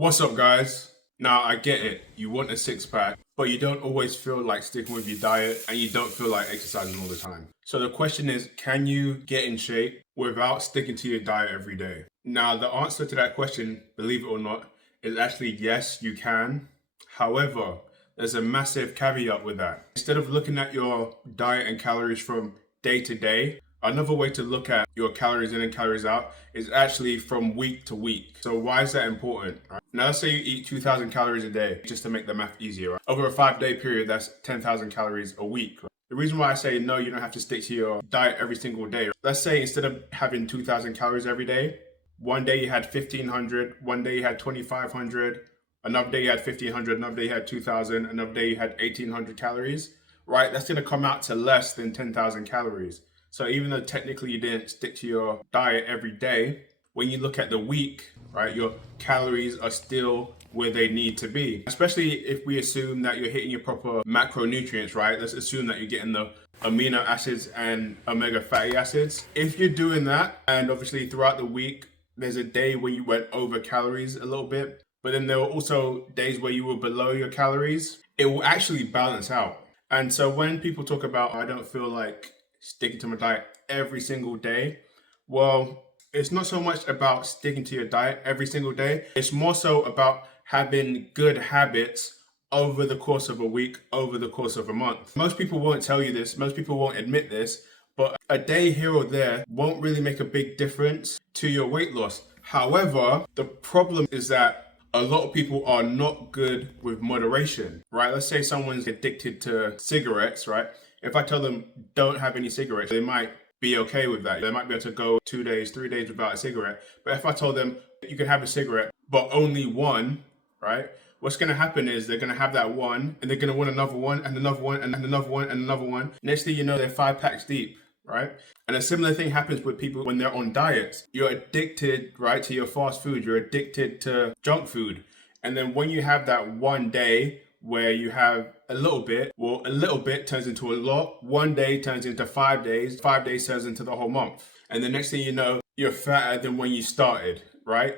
What's up, guys? Now, I get it. You want a six pack, but you don't always feel like sticking with your diet and you don't feel like exercising all the time. So, the question is, can you get in shape without sticking to your diet every day? Now, the answer to that question, believe it or not, is actually yes, you can. However, there's a massive caveat with that. Instead of looking at your diet and calories from day to day, another way to look at your calories in and calories out is actually from week to week. So why is that important? Right? Now let's say you eat 2,000 calories a day, just to make the math easier. Right? Over a 5-day period, that's 10,000 calories a week. Right? The reason why I say no, you don't have to stick to your diet every single day. Right? Let's say instead of having 2,000 calories every day, one day you had 1,500, one day you had 2,500, another day you had 1,500, another day you had 2,000, another day you had 1,800 calories, right? That's gonna come out to less than 10,000 calories. So even though technically you didn't stick to your diet every day, when you look at the week, right, your calories are still where they need to be. Especially if we assume that you're hitting your proper macronutrients, right? Let's assume that you're getting the amino acids and omega fatty acids. If you're doing that, and obviously throughout the week, there's a day where you went over calories a little bit, but then there were also days where you were below your calories, it will actually balance out. And so when people talk about, I don't feel like sticking to my diet every single day, well, it's not so much about sticking to your diet every single day. It's more so about having good habits over the course of a week, over the course of a month. Most people won't tell you this, most people won't admit this, but a day here or there won't really make a big difference to your weight loss. However, the problem is that a lot of people are not good with moderation, right? Let's say someone's addicted to cigarettes, right? If I tell them don't have any cigarettes, they might be okay with that. They might be able to go 2 days, 3 days without a cigarette. But if I told them you can have a cigarette, but only one, right? What's going to happen is they're going to have that one and they're going to want another one and another one and another one and another one. Next thing you know, they're 5 packs deep, right? And a similar thing happens with people when they're on diets. You're addicted, right, to your fast food. You're addicted to junk food. And then when you have that one day where you have a little bit, well, a little bit turns into a lot. One day turns into 5 days. 5 days turns into the whole month. And the next thing you know, you're fatter than when you started, right?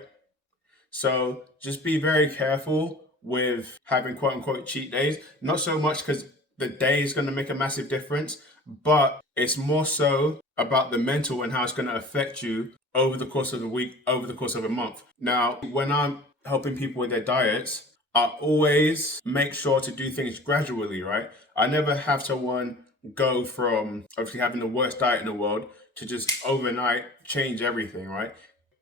So just be very careful with having quote unquote cheat days. Not so much because the day is going to make a massive difference, but it's more so about the mental and how it's going to affect you over the course of the week, over the course of a month. Now, when I'm helping people with their diets, I always make sure to do things gradually, right? I never have someone go from obviously having the worst diet in the world to just overnight change everything, right?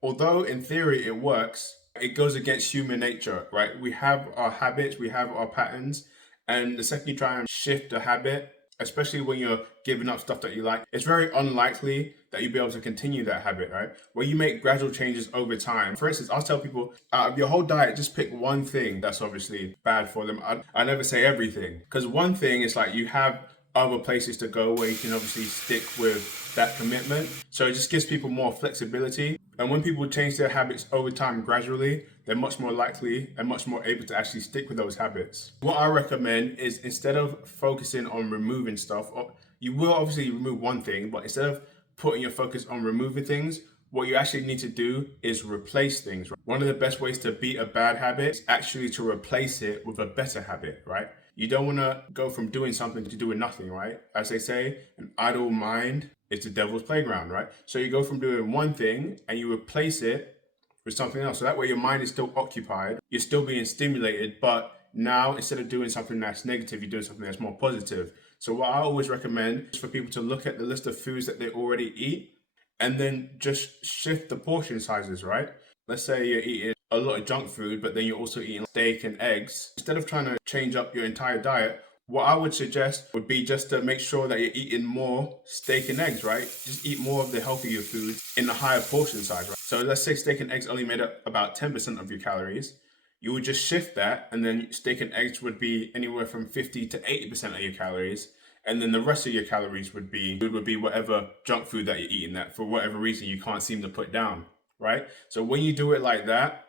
Although in theory it works, it goes against human nature, right? We have our habits, we have our patterns, and the second you try and shift a habit, especially when you're giving up stuff that you like, it's very unlikely that you'll be able to continue that habit, right? Where you make gradual changes over time. For instance, I'll tell people, out of your whole diet, just pick one thing that's obviously bad for them. I never say everything, because one thing is like you have other places to go where you can obviously stick with that commitment. So it just gives people more flexibility. And when people change their habits over time gradually, they're much more likely and much more able to actually stick with those habits. What I recommend is instead of focusing on removing stuff, you will obviously remove one thing, but instead of putting your focus on removing things, what you actually need to do is replace things. One of the best ways to beat a bad habit is actually to replace it with a better habit, right? You don't want to go from doing something to doing nothing, right? As they say, an idle mind is the devil's playground, right? So you go from doing one thing and you replace it with something else. So that way your mind is still occupied, you're still being stimulated, but now instead of doing something that's negative, you're doing something that's more positive. So what I always recommend is for people to look at the list of foods that they already eat and then just shift the portion sizes, right? Let's say you're eating a lot of junk food, but then you're also eating steak and eggs. Instead of trying to change up your entire diet, what I would suggest would be just to make sure that you're eating more steak and eggs, right? Just eat more of the healthier foods in the higher portion size, right? So let's say steak and eggs only made up about 10% of your calories. You would just shift that, and then steak and eggs would be anywhere from 50 to 80% of your calories. And then the rest of your calories would be whatever junk food that you're eating that for whatever reason you can't seem to put down, right? So when you do it like that,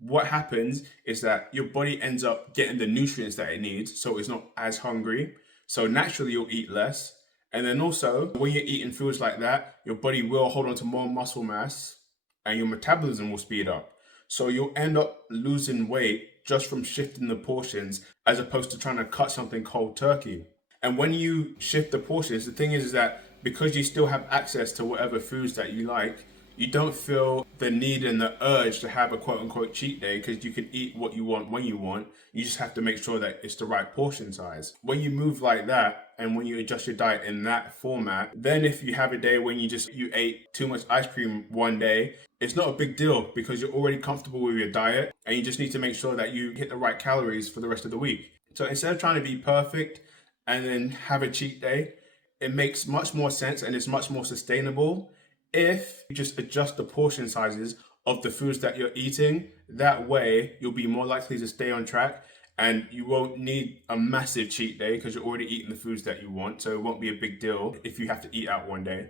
what happens is that your body ends up getting the nutrients that it needs, so it's not as hungry. So naturally you'll eat less. And then also when you're eating foods like that, your body will hold on to more muscle mass and your metabolism will speed up. So you'll end up losing weight just from shifting the portions as opposed to trying to cut something cold turkey. And when you shift the portions, the thing is that because you still have access to whatever foods that you like, you don't feel the need and the urge to have a quote unquote cheat day because you can eat what you want when you want. You just have to make sure that it's the right portion size. When you move like that and when you adjust your diet in that format, then if you have a day when you ate too much ice cream one day, it's not a big deal because you're already comfortable with your diet and you just need to make sure that you hit the right calories for the rest of the week. So instead of trying to be perfect and then have a cheat day, it makes much more sense and it's much more sustainable if you just adjust the portion sizes of the foods that you're eating. That way, you'll be more likely to stay on track and you won't need a massive cheat day because you're already eating the foods that you want. So it won't be a big deal if you have to eat out one day.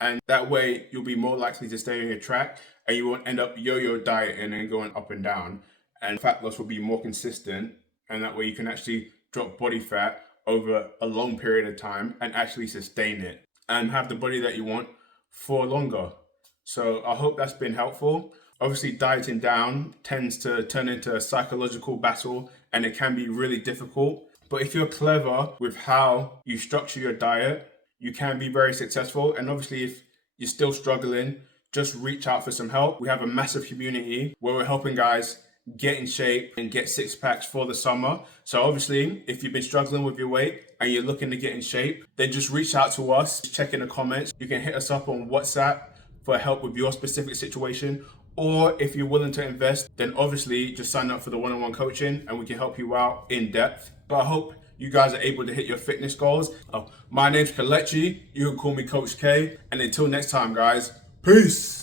And that way, you'll be more likely to stay on your track and you won't end up yo-yo dieting and going up and down. And fat loss will be more consistent. And that way, you can actually drop body fat over a long period of time and actually sustain it and have the body that you want for longer. So I hope that's been helpful. Obviously, dieting down tends to turn into a psychological battle and it can be really difficult. But if you're clever with how you structure your diet, you can be very successful. And obviously, if you're still struggling, just reach out for some help. We have a massive community where we're helping guys get in shape and get six packs for the summer. So obviously, if you've been struggling with your weight and you're looking to get in shape, then just reach out to us, check in the comments. You can hit us up on WhatsApp for help with your specific situation. Or if you're willing to invest, then obviously just sign up for the one-on-one coaching and we can help you out in depth. But I hope you guys are able to hit your fitness goals. My name's Kelechi. You can call me Coach K. And until next time, guys, peace.